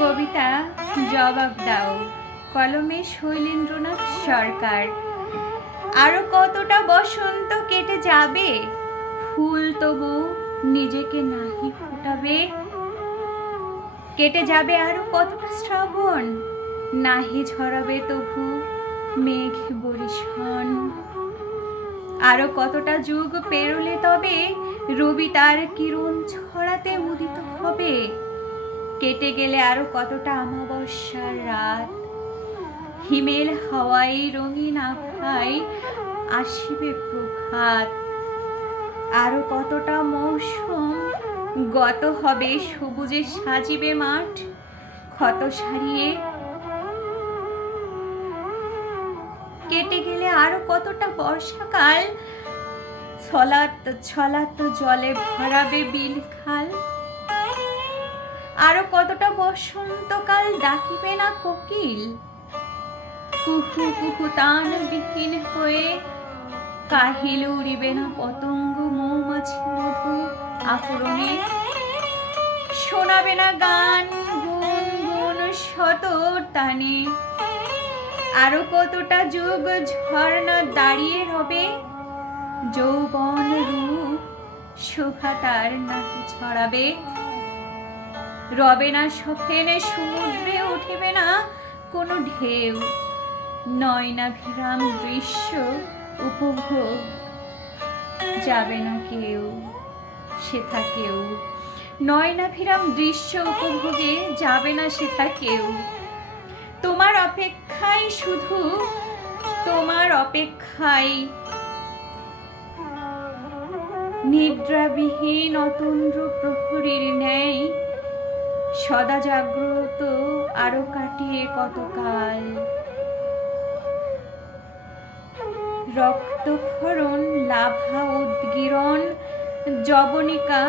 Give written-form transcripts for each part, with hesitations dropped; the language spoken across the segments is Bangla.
কবিতা জবাব দাও, কলমে শৈলেন্দ্রনাথ সরকার। আরো কতটা বসন্ত কেটে যাবে, ফুল তবু নিজেকে নাহি ফোটাবে। কেটে যাবে আরো কতটা শ্রাবণ, নাহি ঝরাবে তবু মেঘ বরিশন। আরো কতটা যুগ পেরোলে তবে রবি তার কিরণ ছড়াতে উদিত হবে। কেটে গেলে আরো কতটা অমাবস্যার রাত, হিমেল হাওয়াই রঙিন আভায় আসিবে প্রভাত। আরো কতটা মৌসুম গত হবে, সবুজে সাজিবে মাঠ ক্ষত সারিয়ে। কেটে গেলে আরো কতটা বর্ষাকাল, ছলাত জলে ভরাবে বিল খাল। আরো কতটা বসন্তকাল ডাকিবে না কোকিল, কুহু কুহু তান বিহীন হয়ে। কাহিল উড়িবে না পতঙ্গ মৌমাছি মধু আহরণে। শোনাবে না গান গুন গুন শত টানে। আরো কতটা যুগ ঝর্ণা দাঁড়িয়ে রবে, যৌবন রূপ শোভা তার নাহি ছড়াবে। রবে না সফেনে সমুদ্রে উঠিবে না কোনো ঢেউ। নয়নাভিরাম দৃশ্য উপভোগ যাবে না কেউ, সেথা কেউ। নয়নাভিরাম দৃশ্য উপভোগে যাবে না সেথা কেউ। তোমার অপেক্ষায় শুধু, তোমার অপেক্ষায় নিদ্রাবিহীন অতন্দ্র প্রহরীর ন্যায় সদা জাগ্রত আরো কাটিয়ে কতকাল। রক্তক্ষরণ লাভা উদ্গীরণ যবনিকা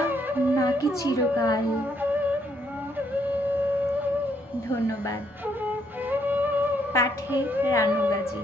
নাকি চিরকাল। ধন্যবাদ। পাঠে রানু গাজী।